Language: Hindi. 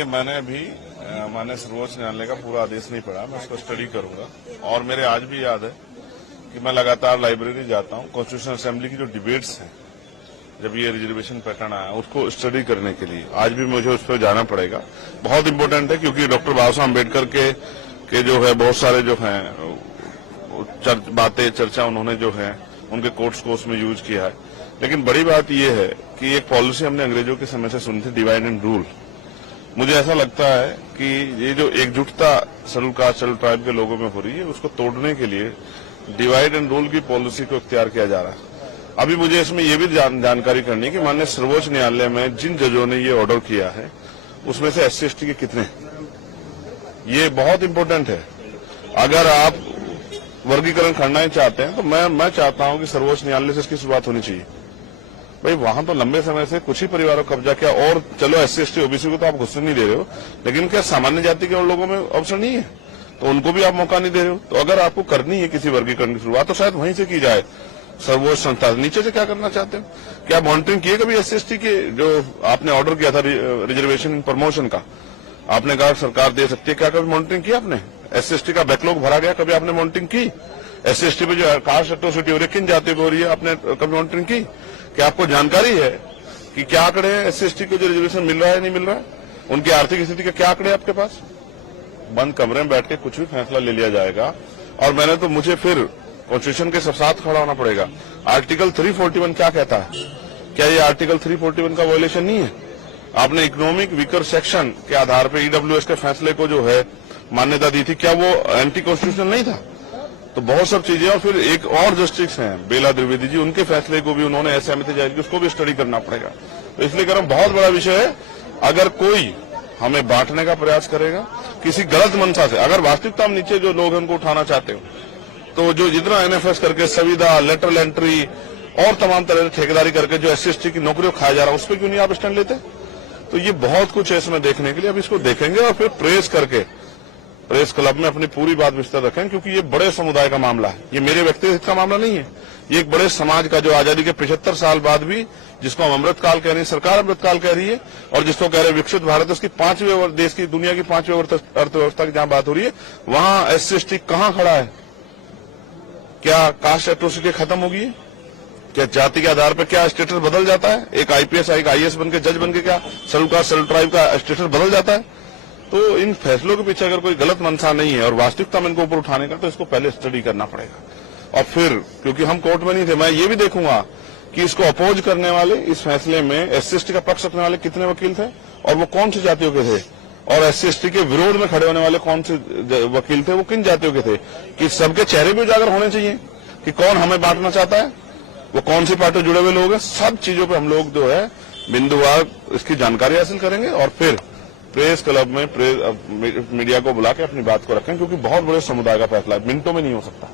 देखिए, मैंने अभी माननीय सर्वोच्च न्यायालय का पूरा आदेश नहीं पढ़ा, मैं उसको स्टडी करूंगा। और मेरे आज भी याद है कि मैं लगातार लाइब्रेरी जाता हूं, कॉन्स्टिट्यूशन असेंबली की जो डिबेट्स हैं, जब ये रिजर्वेशन पैटर्न आया उसको स्टडी करने के लिए आज भी मुझे उस पर जाना पड़ेगा। बहुत इंपॉर्टेंट है, क्योंकि डॉक्टर बाबा साहब अम्बेडकर के जो है बहुत सारे जो हैं बातें चर्चा उन्होंने जो है उनके कोर्स को उसमें यूज किया है। लेकिन बड़ी बात यह है कि एक पॉलिसी हमने अंग्रेजों के समय से सुनी थी, डिवाइड एंड रूल। मुझे ऐसा लगता है कि ये जो एकजुटता शेड्यूल कास्ट शेड्यूल ट्राइब के लोगों में हो रही है, उसको तोड़ने के लिए डिवाइड एंड रूल की पॉलिसी को इख्तियार किया जा रहा है। अभी मुझे इसमें यह भी जानकारी करनी है कि माननीय सर्वोच्च न्यायालय में जिन जजों ने ये ऑर्डर किया है उसमें से SC/ST के कितने, ये बहुत इंपॉर्टेंट है। अगर आप वर्गीकरण करना ही चाहते हैं तो मैं चाहता हूं कि सर्वोच्च न्यायालय से इसकी शुरुआत होनी चाहिए। भाई, वहां तो लंबे समय से कुछ ही परिवारों को कब्जा किया, और चलो SC/ST OBC को तो आप घुसने नहीं दे रहे हो, लेकिन क्या सामान्य जाति के लोगों में अवसर नहीं है? तो उनको भी आप मौका नहीं दे रहे हो। तो अगर आपको करनी है किसी वर्गीकरण की शुरुआत तो शायद वहीं से की जाए, सर्वोच्च संस्था। नीचे से क्या करना चाहते हो? क्या मॉनिटरिंग किए कभी SC/ST के जो आपने ऑर्डर किया था रिजर्वेशन इन प्रमोशन का? आपने कहा सरकार दे सकती है, क्या कभी मॉनिटरिंग किया आपने? SC/ST का बैकलॉग भरा गया, कभी आपने मॉनिटरिंग की? SC/ST पे जो कास्ट एट्रोसिटी हो रही है, किन जातियों पे हो रही है, आपने कभी मॉनिटरिंग की? क्या आपको जानकारी है कि क्या आंकड़े हैं SC/ST को जो रिजर्वेशन मिल रहा है नहीं मिल रहा है? उनकी आर्थिक स्थिति के क्या आंकड़े आपके पास? बंद कमरे में बैठ के कुछ भी फैसला ले लिया जाएगा। और मुझे फिर कॉन्स्टिट्यूशन के साथ खड़ा होना पड़ेगा। आर्टिकल 341 क्या कहता है? क्या ये आर्टिकल 341 का वायलेशन नहीं है? आपने इकोनॉमिक वीकर सेक्शन के आधार पर EWS के फैसले को जो है मान्यता दी थी, क्या वो एंटी कॉन्स्टिट्यूशनल नहीं था? तो बहुत सब चीजें। और फिर एक और जस्टिस हैं बेला द्विवेदी जी, उनके फैसले को भी उन्होंने असहमति जाहिर की, उसको भी स्टडी करना पड़ेगा। तो इसलिए कह रहा हूं, बहुत बड़ा विषय है। अगर कोई हमें बांटने का प्रयास करेगा किसी गलत मंशा से, अगर वास्तविकता में नीचे जो लोग हैं उनको उठाना चाहते हो, तो जो जितना NFS करके संविदा, लेटरल एंट्री और तमाम तरह से ठेकेदारी करके जो SC/ST की नौकरियों खाया जा रहा है, उस पर क्यों नहीं आप स्टैंड लेते? तो ये बहुत कुछ है इसमें देखने के लिए। अब इसको देखेंगे और फिर प्रेस करके प्रेस क्लब में अपनी पूरी बात विस्तार रखें, क्योंकि ये बड़े समुदाय का मामला है। ये मेरे व्यक्तिगत का मामला नहीं है, ये एक बड़े समाज का, जो आजादी के 75 साल बाद भी, जिसको हम अमृतकाल कह रहे हैं, सरकार अमृतकाल कह रही है, और जिसको कह रहे हैं विकसित भारत, उसकी 5वें देश की, दुनिया की 5वें अर्थव्यवस्था की जहां बात हो रही है, वहां SC/ST कहां खड़ा है? क्या कास्ट एट्रोसिटी खत्म होगी? क्या जाति के आधार पर क्या स्टेटस बदल जाता है? एक IPS एक IAS बन के, जज बन के क्या शेड्यूल कास्ट शेड्यूल ट्राइब का स्टेटस बदल जाता है? तो इन फैसलों के पीछे अगर कोई गलत मंशा नहीं है और वास्तविकता में इनको ऊपर उठाने का, तो इसको पहले स्टडी करना पड़ेगा। और फिर, क्योंकि हम कोर्ट में नहीं थे, मैं ये भी देखूंगा कि इसको अपोज करने वाले, इस फैसले में SC/ST का पक्ष रखने वाले कितने वकील थे और वो कौन सी जातियों के थे, और SC/ST के विरोध में खड़े होने वाले कौन से वकील थे, वो किन जातियों के थे, कि सबके चेहरे भी उजागर होने चाहिए कि कौन हमें बांटना चाहता है, वो कौन सी पार्टी जुड़े हुए लोग हैं। सब चीजों पर हम लोग जो है बिंदुवार इसकी जानकारी हासिल करेंगे और फिर प्रेस क्लब में मीडिया को बुला के अपनी बात को रखें, क्योंकि बहुत बड़े समुदाय का फैसला है, मिनटों में नहीं हो सकता।